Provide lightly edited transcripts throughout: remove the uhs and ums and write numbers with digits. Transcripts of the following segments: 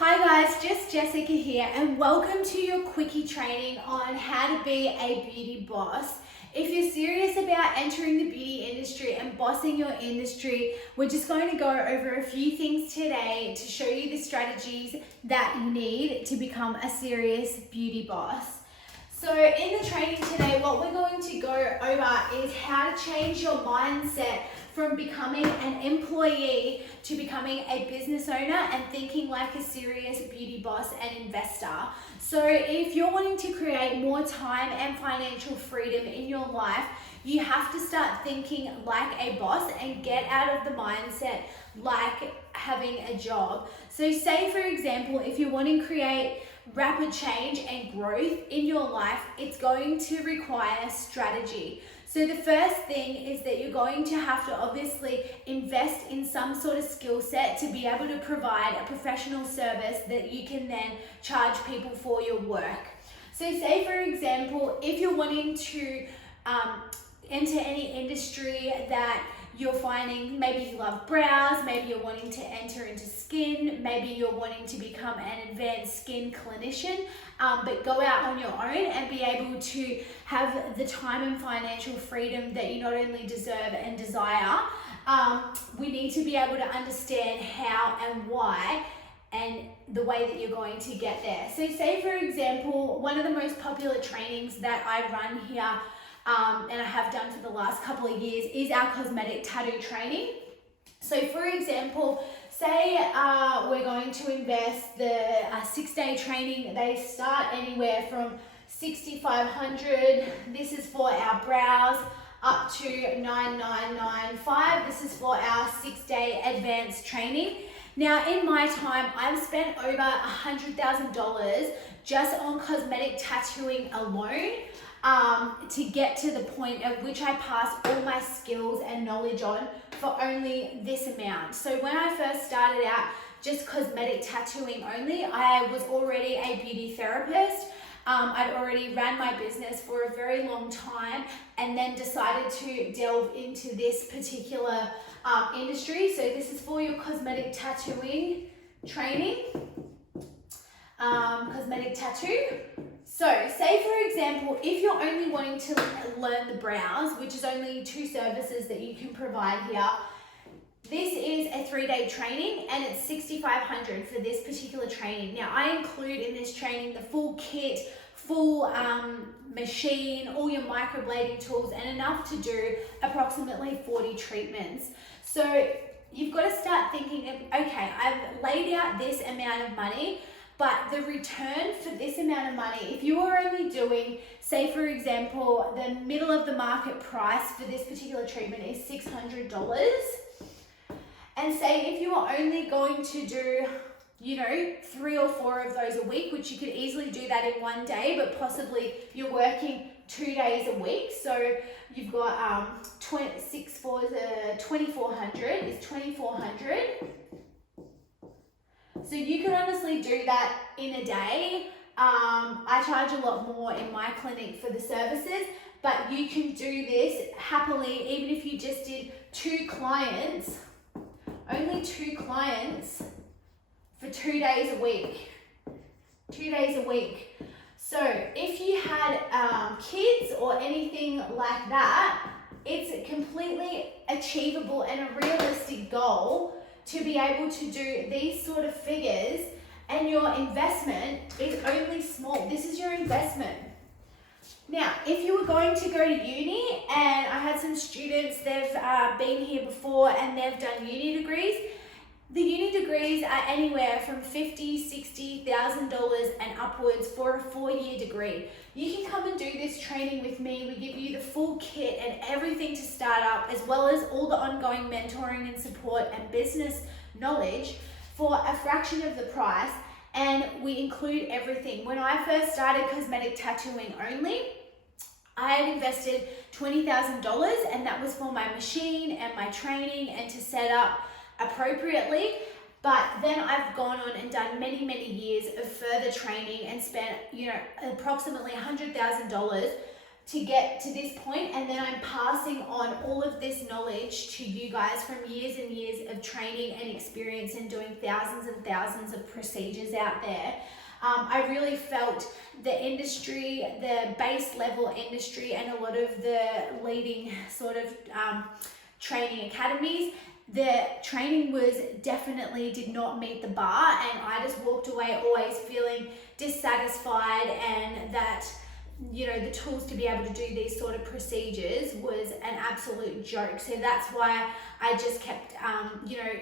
Hi guys, just Jessica here and welcome to your Quickie training on how to be a beauty boss. If you're serious about entering the beauty industry and bossing your industry, we're just going to go over a few things today to show you the strategies that you need to become a serious beauty boss. So in the training today, what we're going to go over is how to change your mindset from becoming an employee to becoming a business owner and thinking like a serious beauty boss and investor. So if you're wanting to create more time and financial freedom in your life, you have to start thinking like a boss and get out of the mindset like having a job. So say for example, if you're wanting to create rapid change and growth in your life, it's going to require strategy. So the first thing is that you're going to have to obviously invest in some sort of skill set to be able to provide a professional service that you can then charge people for your work. So say for example, if you're wanting to enter any industry that you're finding, maybe you love brows, maybe you're wanting to enter into skin, maybe you're wanting to become an advanced skin clinician, but go out on your own and be able to have the time and financial freedom that you not only deserve and desire. We need to be able to understand how and why and the way that you're going to get there. So say for example, one of the most popular trainings that I run here and I have done for the last couple of years is our cosmetic tattoo training. So for example, say we're going to invest the 6-day training. They start anywhere from $6,500. This is for our brows, up to $9,995. This is for our 6-day advanced training. Now in my time, I've spent over $100,000 just on cosmetic tattooing alone. To get to the point at which I pass all my skills and knowledge on for only this amount. So when I first started out just cosmetic tattooing only, I was already a beauty therapist. I'd already ran my business for a very long time and then decided to delve into this particular industry. So this is for your cosmetic tattooing training, cosmetic tattoo. So say for example, if you're only wanting to learn the brows, which is only 2 services that you can provide here, this is a 3-day training and it's $6,500 for this particular training. Now I include in this training the full kit, full machine, all your microblading tools and enough to do approximately 40 treatments. So you've got to start thinking of, okay, I've laid out this amount of money, but the return for this amount of money, if you are only doing, say for example, the middle of the market price for this particular treatment is $600, and say if you are only going to do, 3 or 4 of those a week, which you could easily do that in one day, but possibly you're working 2 days a week, so you've got 6 for the 2,400 is 2,400. So you can honestly do that in a day. I charge a lot more in my clinic for the services, but you can do this happily even if you just did 2 clients, only 2 clients for 2 days a week. 2 days a week. So if you had kids or anything like that, it's completely achievable and a realistic goal to be able to do these sort of figures, and your investment is only small. This is your investment. Now, if you were going to go to uni, and I had some students, they've been here before and they've done uni degrees. The uni degrees are anywhere from $50,000, $60,000 and upwards for a 4-year degree. You can come and do this training with me. We give you the full kit and everything to start up, as well as all the ongoing mentoring and support and business knowledge for a fraction of the price, and we include everything. When I first started cosmetic tattooing only, I had invested $20,000 and that was for my machine and my training and to set up appropriately. But then I've gone on and done many, many years of further training and spent, approximately $100,000 to get to this point, and then I'm passing on all of this knowledge to you guys from years and years of training and experience and doing thousands and thousands of procedures out there. I really felt the industry, the base level industry, and a lot of the leading sort of training academies, the training was definitely did not meet the bar, and I just walked away always feeling dissatisfied, and that, you know, the tools to be able to do these sort of procedures was an absolute joke. So that's why I just kept, you know,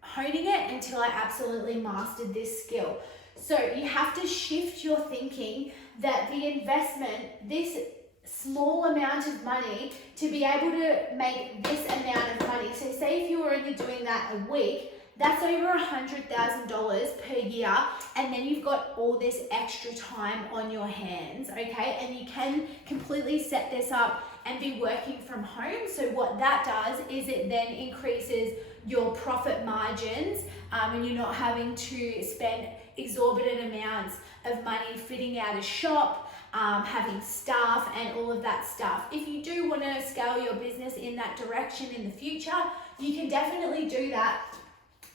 honing it until I absolutely mastered this skill. So you have to shift your thinking that the investment, this small amount of money, to be able to make this amount of money. So say if you were only doing that a week, that's over $100,000 per year, and then you've got all this extra time on your hands, okay? And you can completely set this up and be working from home. So what that does is it then increases your profit margins, and you're not having to spend exorbitant amounts of money fitting out a shop, having staff and all of that stuff. If you do want to scale your business in that direction in the future, you can definitely do that.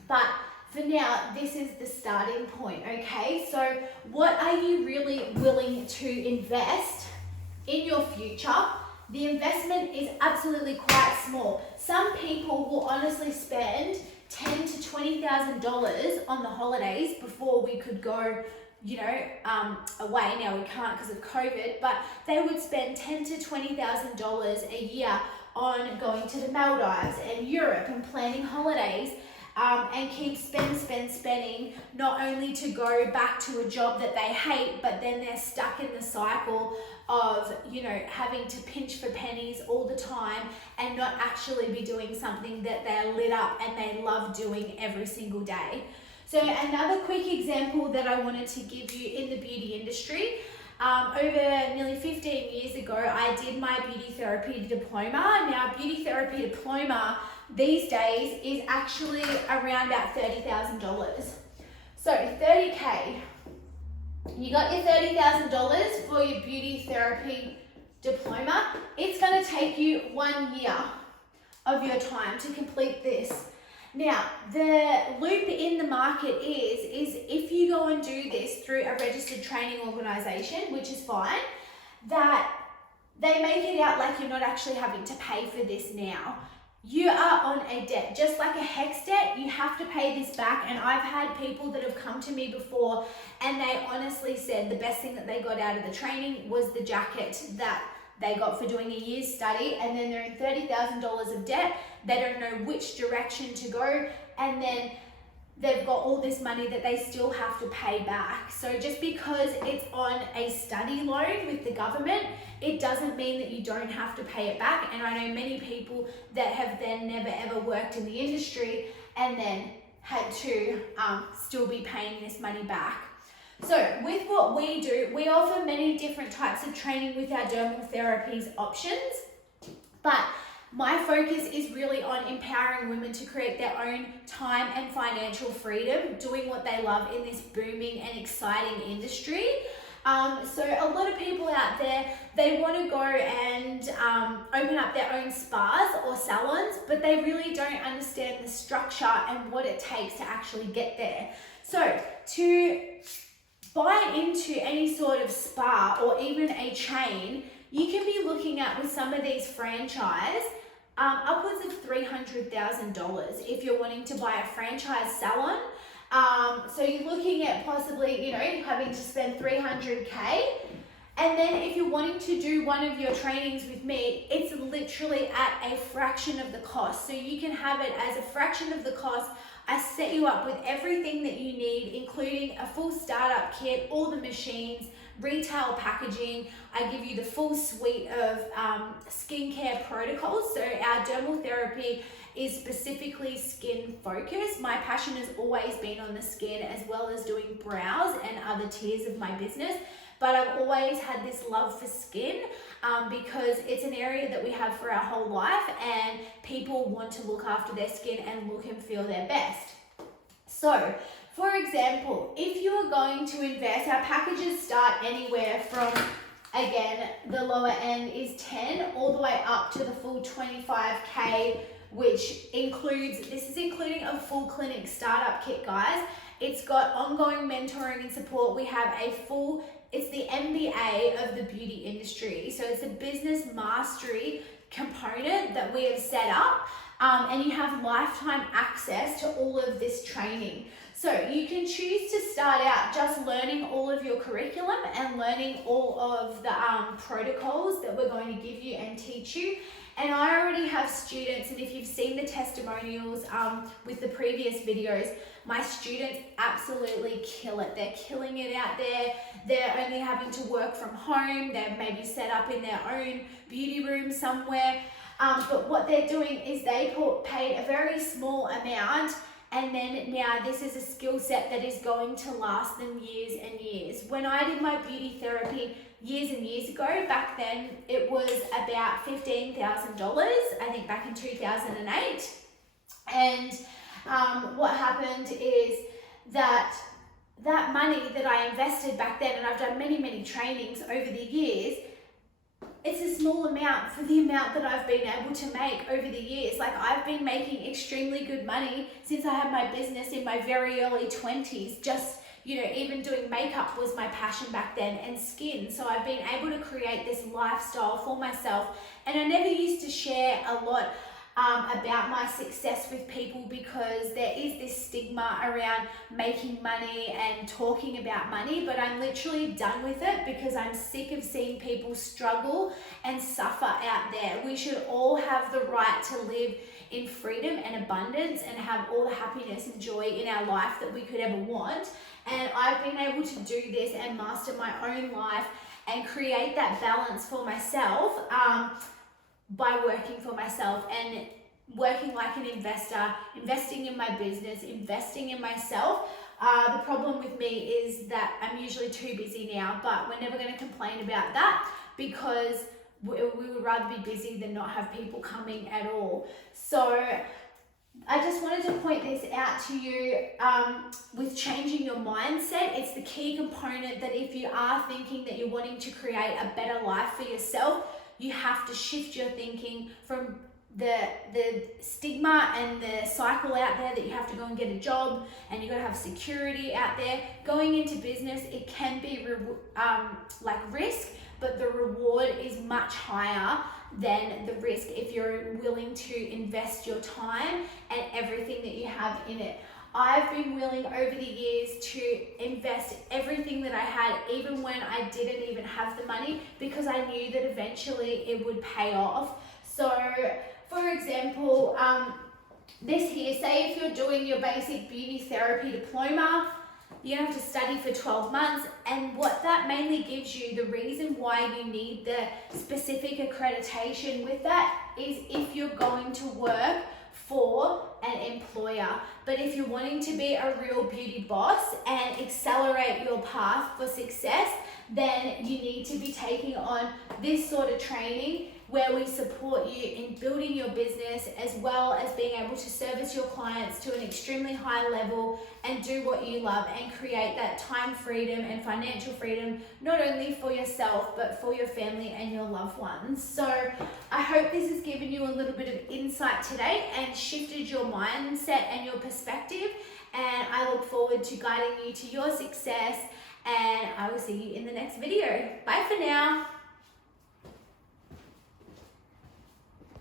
But for now, this is the starting point, okay? So what are you really willing to invest in your future? The investment is absolutely quite small. Some people will honestly spend $10,000 to $20,000 on the holidays before we could go, you know, away. Now we can't because of COVID, but they would spend $10,000 to $20,000 a year on going to the Maldives and Europe and planning holidays, and keep spending, not only to go back to a job that they hate, but then they're stuck in the cycle of, you know, having to pinch for pennies all the time and not actually be doing something that they're lit up and they love doing every single day. So another quick example that I wanted to give you in the beauty industry, over nearly 15 years ago, I did my beauty therapy diploma. Now, beauty therapy diploma these days is actually around about $30,000. So $30K. You got your $30,000 for your beauty therapy diploma. It's going to take you 1 year of your time to complete this. Now, the loop in the market is if you go and do this through a registered training organization, which is fine, that they make it out like you're not actually having to pay for this now. You are on a debt, just like a HEX debt. You have to pay this back, and I've had people that have come to me before and they honestly said the best thing that they got out of the training was the jacket that they got for doing a year's study, and then they're in $30,000 of debt. They don't know which direction to go, and then they've got all this money that they still have to pay back. So just because it's on a study loan with the government, it doesn't mean that you don't have to pay it back. And I know many people that have then never ever worked in the industry and then had to still be paying this money back. So with what we do, we offer many different types of training with our dermal therapies options, but my focus is really on empowering women to create their own time and financial freedom, doing what they love in this booming and exciting industry. So a lot of people out there, they want to go and open up their own spas or salons, but they really don't understand the structure and what it takes to actually get there. So to buy into any sort of spa or even a chain, you can be looking at, with some of these franchise, upwards of $300,000 if you're wanting to buy a franchise salon. So you're looking at possibly, you know, having to spend $300K. And then if you're wanting to do one of your trainings with me, it's literally at a fraction of the cost. So you can have it as a fraction of the cost. I set you up with everything that you need, including a full startup kit, all the machines, retail packaging. I give you the full suite of skincare protocols. So our dermal therapy is specifically skin focused. My passion has always been on the skin, as well as doing brows and other tiers of my business. But I've always had this love for skin because it's an area that we have for our whole life, and people want to look after their skin and look and feel their best. So, for example, if you are going to invest, our packages start anywhere from Again, the lower end is 10 all the way up to the full 25K, which includes, this is including a full clinic startup kit, guys. It's got ongoing mentoring and support. We have a full, it's the MBA of the beauty industry. So it's a business mastery component that we have set up, and you have lifetime access to all of this training. So you can choose to start out just learning all of your curriculum and learning all of the protocols that we're going to give you and teach you. And I already have students, and if you've seen the testimonials with the previous videos, my students absolutely kill it. They're killing it out there. They're only having to work from home. They're maybe set up in their own beauty room somewhere. But what they're doing is they paid a very small amount, and then now this is a skill set that is going to last them years and years. When I did my beauty therapy years and years ago, back then it was about $15,000, I think back in 2008. And what happened is that money that I invested back then, and I've done many trainings over the years, it's a small amount for the amount that I've been able to make over the years. Like, I've been making extremely good money since I had my business in my very early 20s. Just, you know, even doing makeup was my passion back then, and skin. So I've been able to create this lifestyle for myself. And I never used to share a lot about my success with people, because there is this stigma around making money and talking about money, but I'm literally done with it because I'm sick of seeing people struggle and suffer out there. We should all have the right to live in freedom and abundance and have all the happiness and joy in our life that we could ever want. And I've been able to do this and master my own life and create that balance for myself by working for myself and working like an investor, investing in my business, investing in myself. The problem with me is that I'm usually too busy now, but we're never going to complain about that, because we would rather be busy than not have people coming at all. So I just wanted to point this out to you with changing your mindset. It's the key component that if you are thinking that you're wanting to create a better life for yourself, you have to shift your thinking from the stigma and the cycle out there that you have to go and get a job and you've got to have security out there. Going into business, it can be like risk, but the reward is much higher than the risk if you're willing to invest your time and everything that you have in it. I've been willing over the years to invest everything that I had, even when I didn't even have the money, because I knew that eventually it would pay off. So, for example, this here, say if you're doing your basic beauty therapy diploma, you have to study for 12 months, and what that mainly gives you, the reason why you need the specific accreditation with that, is if you're going to work for an employer. But if you're wanting to be a real beauty boss and accelerate your path for success, then you need to be taking on this sort of training where we support you in building your business, as well as being able to service your clients to an extremely high level and do what you love and create that time freedom and financial freedom, not only for yourself, but for your family and your loved ones. So I hope this has given you a little bit of insight today and shifted your mindset and your perspective. And I look forward to guiding you to your success, and I will see you in the next video. Bye for now.